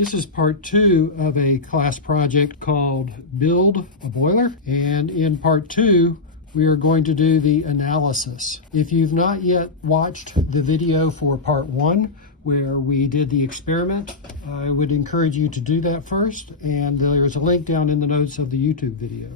This is part 2 of a class project called Build a Boiler, and in part 2 we are going to do the analysis. If you've not yet watched the video for part 1 where we did the experiment, I would encourage you to do that first, and there's a link down in the notes of the YouTube video.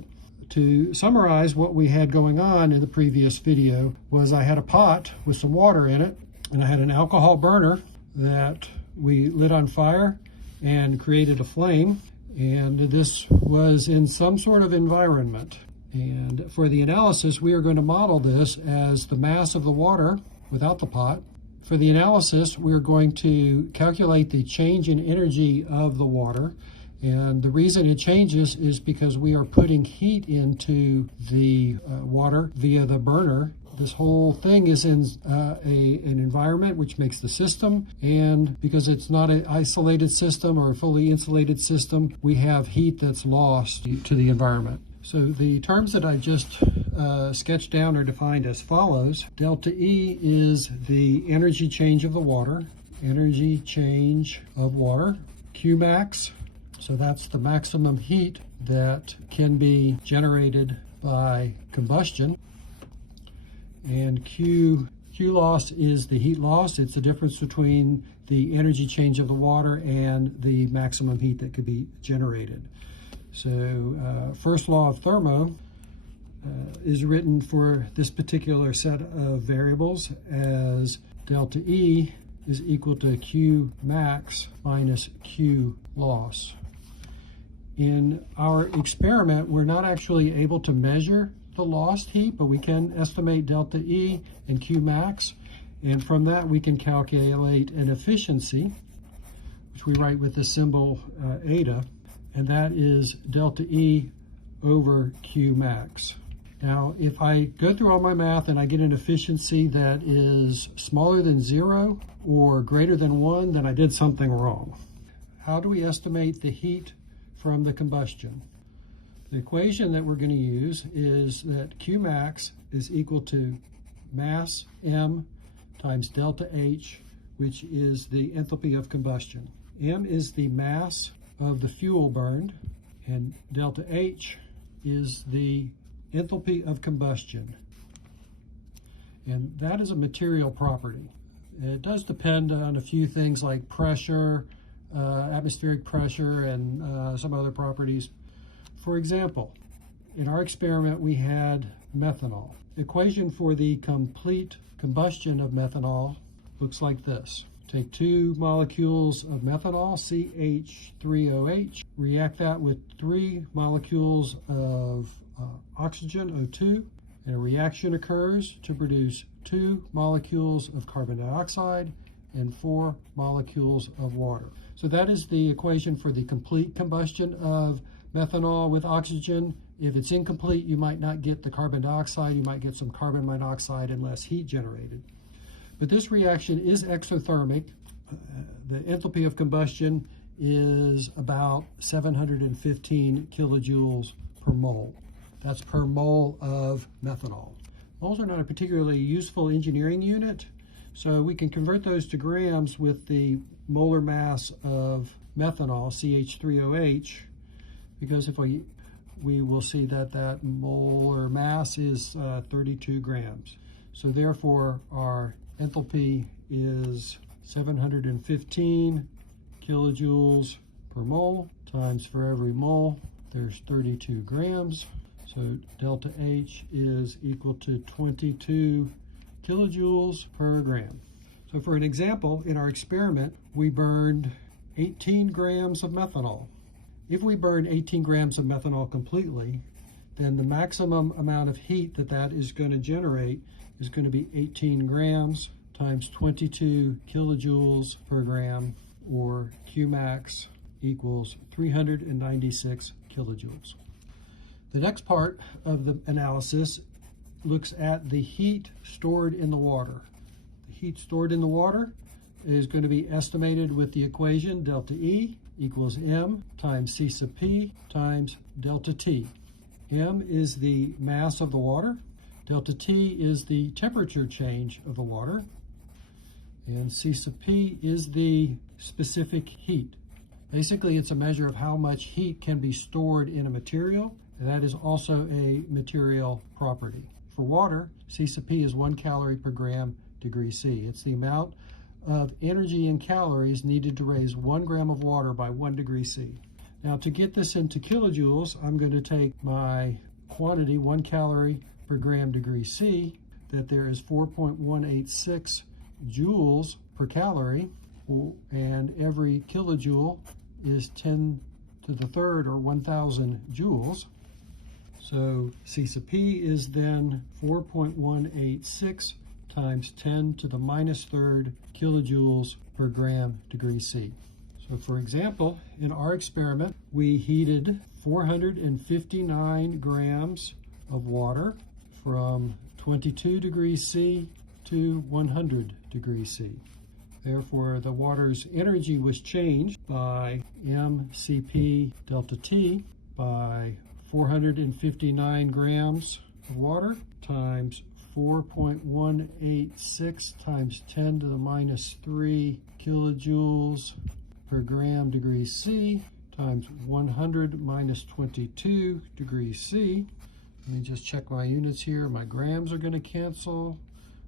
To summarize what we had going on in the previous video was I had a pot with some water in it, and I had an alcohol burner that we lit on fire and created a flame, and this was in some sort of environment. And for the analysis, we are going to model this as the mass of the water without the pot. For the analysis, we're going to calculate the change in energy of the water, and the reason it changes is because we are putting heat into the water via the burner. This whole thing is in an environment which makes the system, and because it's not an isolated system or a fully insulated system, we have heat that's lost to the environment. So the terms that I just sketched down are defined as follows. Delta E is the energy change of the water, energy change of water. Q max, so that's the maximum heat that can be generated by combustion. And Q loss is the heat loss. It's the difference between the energy change of the water and the maximum heat that could be generated. So first law of thermo is written for this particular set of variables as delta E is equal to Q max minus Q loss. In our experiment, we're not actually able to measure the lost heat, but we can estimate delta E and Q max, and from that we can calculate an efficiency, which we write with the symbol eta, and that is delta E over Q max. Now, if I go through all my math and I get an efficiency that is smaller than 0 or greater than 1, then I did something wrong. How do we estimate the heat from the combustion? The equation that we're going to use is that Q max is equal to mass M times delta H, which is the enthalpy of combustion. M is the mass of the fuel burned, and delta H is the enthalpy of combustion. And that is a material property. It does depend on a few things like pressure, atmospheric pressure, and some other properties. For example, in our experiment we had methanol. The equation for the complete combustion of methanol looks like this. Take 2 molecules of methanol, CH3OH, react that with 3 molecules of oxygen, O2, and a reaction occurs to produce 2 molecules of carbon dioxide and 4 molecules of water. So that is the equation for the complete combustion of methanol with oxygen. If it's incomplete, you might not get the carbon dioxide, you might get some carbon monoxide and less heat generated. But this reaction is exothermic. The enthalpy of combustion is about 715 kilojoules per mole. That's per mole of methanol. Moles are not a particularly useful engineering unit, so we can convert those to grams with the molar mass of methanol, CH3OH, because if we will see that that molar mass is 32 grams. So therefore our enthalpy is 715 kilojoules per mole times for every mole there's 32 grams. So delta H is equal to 22 kilojoules per gram. So for an example, in our experiment, we burned 18 grams of methanol. If we burn 18 grams of methanol completely, then the maximum amount of heat that is going to generate is going to be 18 grams times 22 kilojoules per gram, or Q max equals 396 kilojoules. The next part of the analysis looks at the heat stored in the water. The heat stored in the water is going to be estimated with the equation delta E equals M times C sub P times delta T. M is the mass of the water. Delta T is the temperature change of the water. And C sub P is the specific heat. Basically, it's a measure of how much heat can be stored in a material, and that is also a material property. For water, C sub P is 1 calorie per gram degree C. It's the amount of energy in calories needed to raise 1 gram of water by 1 degree C. Now, to get this into kilojoules, I'm going to take my quantity, 1 calorie per gram degree C, that there is 4.186 joules per calorie, and every kilojoule is 10 to the third, or 1,000 joules. So C sub P is then 4.186 times 10 to the minus third kilojoules per gram degree C. So for example, in our experiment, we heated 459 grams of water from 22 degrees C to 100 degrees C. Therefore, the water's energy was changed by mCp delta T by 459 grams of water times 4.186 times 10 to the minus 3 kilojoules per gram degree C times 100 minus 22 degrees C. Let me just check my units here. My grams are going to cancel.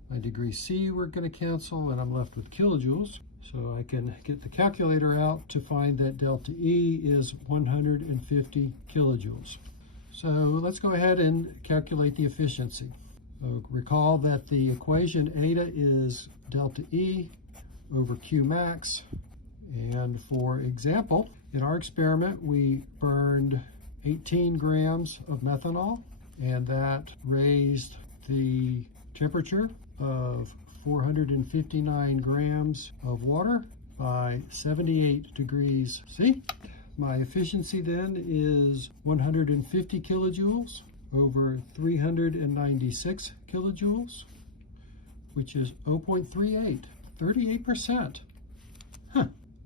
My degree C we're going to cancel, and I'm left with kilojoules. So I can get the calculator out to find that delta E is 150 kilojoules. So let's go ahead and calculate the efficiency. So recall that the equation eta is delta E over Q max. And for example, in our experiment, we burned 18 grams of methanol, and that raised the temperature of 459 grams of water by 78 degrees C. My efficiency then is 150 kilojoules over 396 kilojoules, which is 0.38, 38%.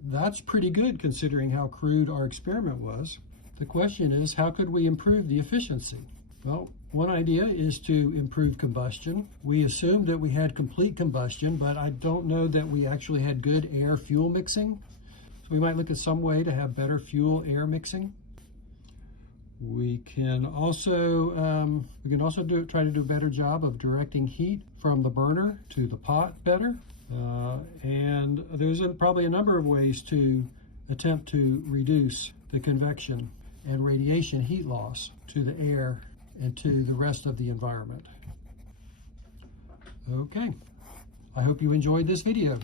That's pretty good considering how crude our experiment was. The question is, how could we improve the efficiency? Well, one idea is to improve combustion. We assumed that we had complete combustion, but I don't know that we actually had good air-fuel mixing. So we might look at some way to have better fuel-air mixing. We can also try to do a better job of directing heat from the burner to the pot better. And there's probably a number of ways to attempt to reduce the convection and radiation heat loss to the air and to the rest of the environment. Okay, I hope you enjoyed this video.